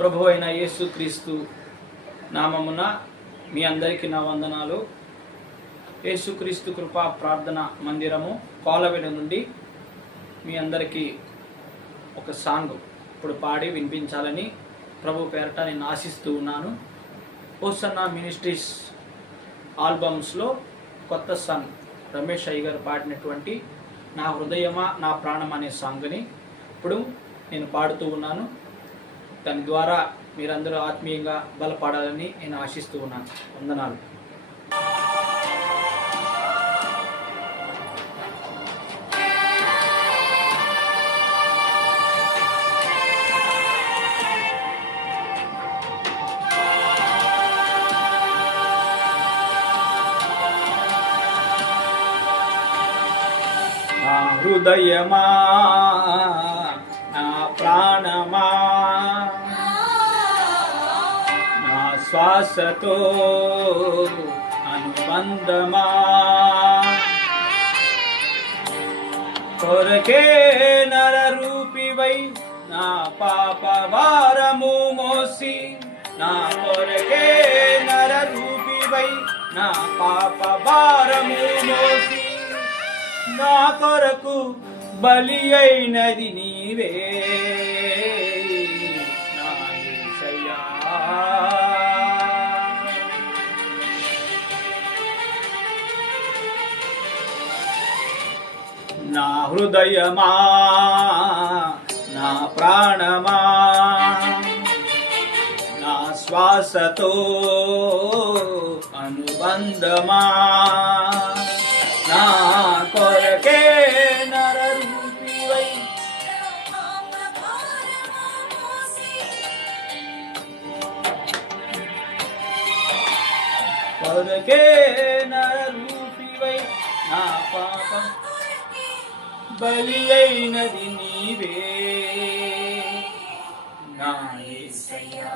ప్రభు అయిన యేసుక్రీస్తు నామమున మీ అందరికీ నా వందనాలు. యేసుక్రీస్తు కృపా ప్రార్థన మందిరము కోలవెల నుండి మీ అందరికీ ఒక సాంగ్ ఇప్పుడు పాడి వినిపించాలని ప్రభు పేరట నేను ఆశిస్తూ ఉన్నాను. హోసన్నా మినిస్ట్రీస్ ఆల్బమ్స్లో కొత్త సాంగ్ రమేష్ అయ్య గారు పాడినటువంటి నా హృదయమా నా ప్రాణం అనే సాంగ్ని ఇప్పుడు నేను పాడుతూ ఉన్నాను. దాని ద్వారా మీరందరూ ఆత్మీయంగా బలపడాలని నేను ఆశిస్తూ ఉన్నాను. వందనాలు. నా హృదయమా నా ప్రాణమా నా శ్వాసతో అనుబంధమా కొరకే నరరూపివై నా పాప భారము మోసి నా కొరకే నరరూపివై నా పాప భారము మోసి నా కొరకు బలి అయినది నీవే నా యేసయ్యా. నా హృదయమా నా ప్రాణమా నా శ్వాసతో అనుబంధమా నా కొరకే నరరూపివై కొరకే నరరూపివై నా పాపం బలి అయినది నీవే నా యేసయ్యా.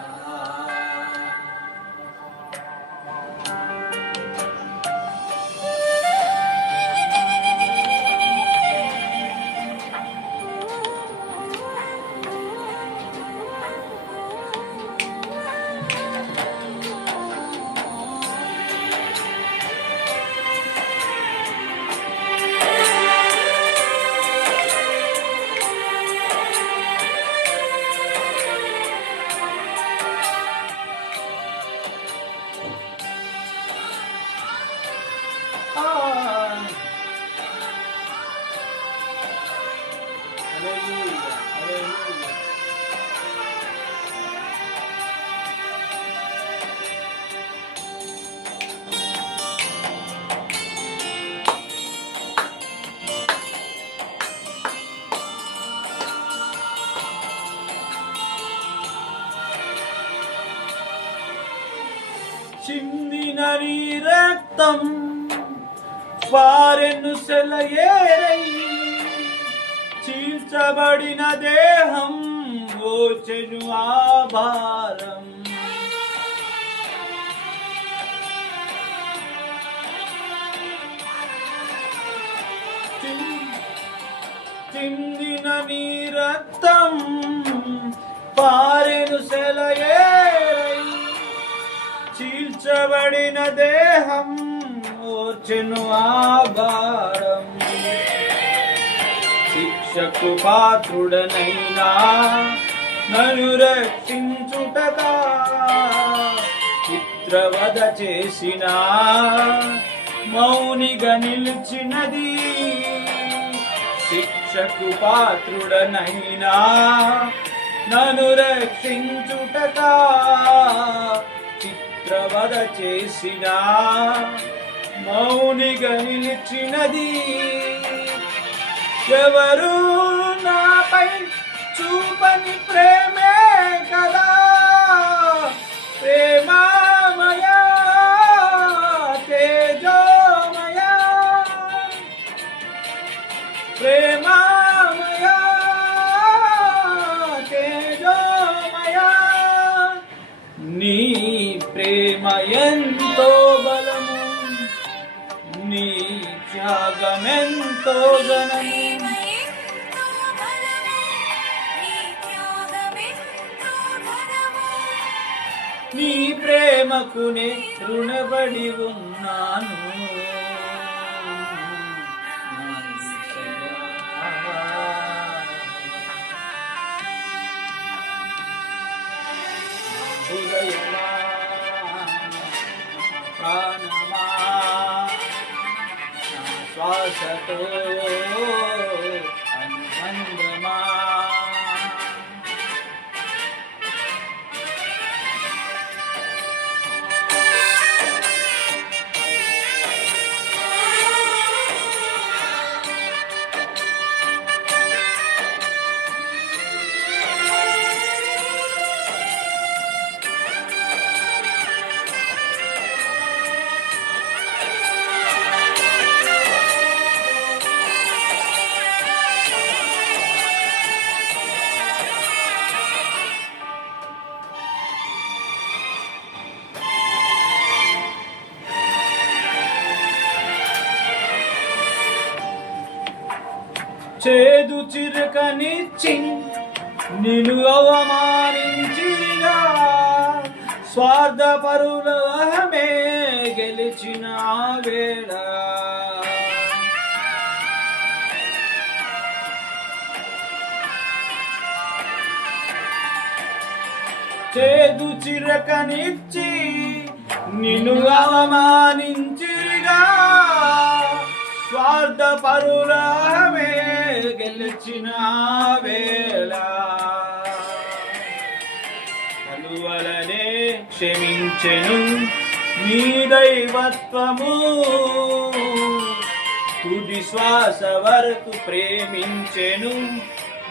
చిందిన నీ రక్తం పారెను సెలయేరై చీల్చబడిన దేహం మోచెను ఆభారం. చిందిన నీ రక్తం పారెను సెలయేరై చీల్చబడిన దేహం ఓర్చెను ఆభారం. శిక్షకు పాత్రుడనైనా నన్ను రక్షించుటగా చిత్రవద చేసిన మౌనిగా నిలిచినది. శిక్షకు పాత్రుడనైనా నన్ను రక్షించుటగా చిత్రవద చేసిన మౌనిగా నిలిచినది. ఎవరు నాపై చూపని ప్రేమే కదా ప్రేమమయ తేజోమయ ప్రేమమయ తేజోమయ. నీ ప్రేమ ఎంతో బలము నీ త్యాగమెంతో ఘనము నీ ప్రేమకునే రుణపడి ఉన్నాను. హృదయమా ప్రాణమా శ్వాసతో అనుబంధమా చేదు చిరకనిచ్చి నిన్ను అవమానించిగా స్వార్థపరుల అహమే గెలిచిన వేళ చేదు చిరకనిచ్చి నిన్ను అవమానించిగా స్వార్థపరులమే గెలిచిన వేళ కలువలనే క్షమించెను నీ దైవత్వము తుది శ్వాస వరకు ప్రేమించెను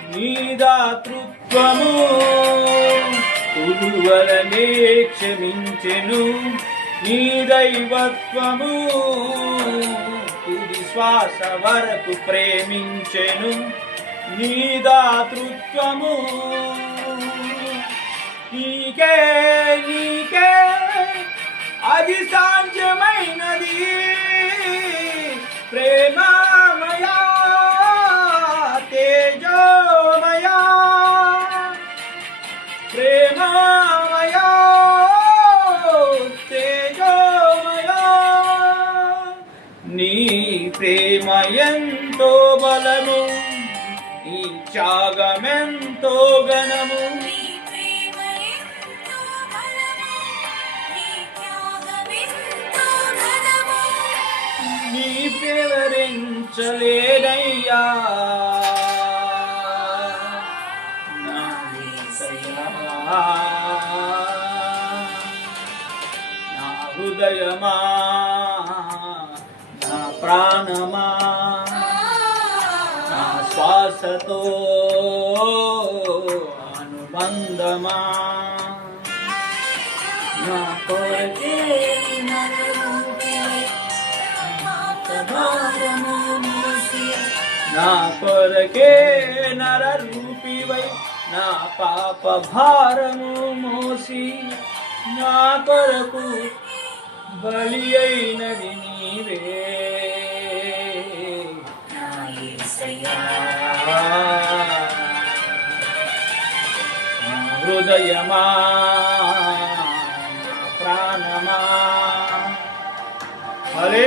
నీ దాతృత్వము కలువలనే క్షమించెను నీ దైవత్వము తుది శ్వాస వరకు ప్రేమించెను నీ దాతృత్వము నీకే నీకే అది సాధ్యమైనది ప్రేమమయా తేజోమయా ప్రేమమయా నీ ప్రేమ ఎంతో బలము నీ త్యాగమెంతో ఘనము నీ వివరించలేదయ్యా నా యేసయ్యా నా హృదయమా ప్రాణమా నా శ్వాసతో అనుబంధమా నా కొరకే నా కొరకే నరరూపివై నా పాప భారము మోసి నా కొరకు బలి అయినది నీవే నా యేసయ్యా నా హృదయమా నా ప్రాణమా హల్లెలూయా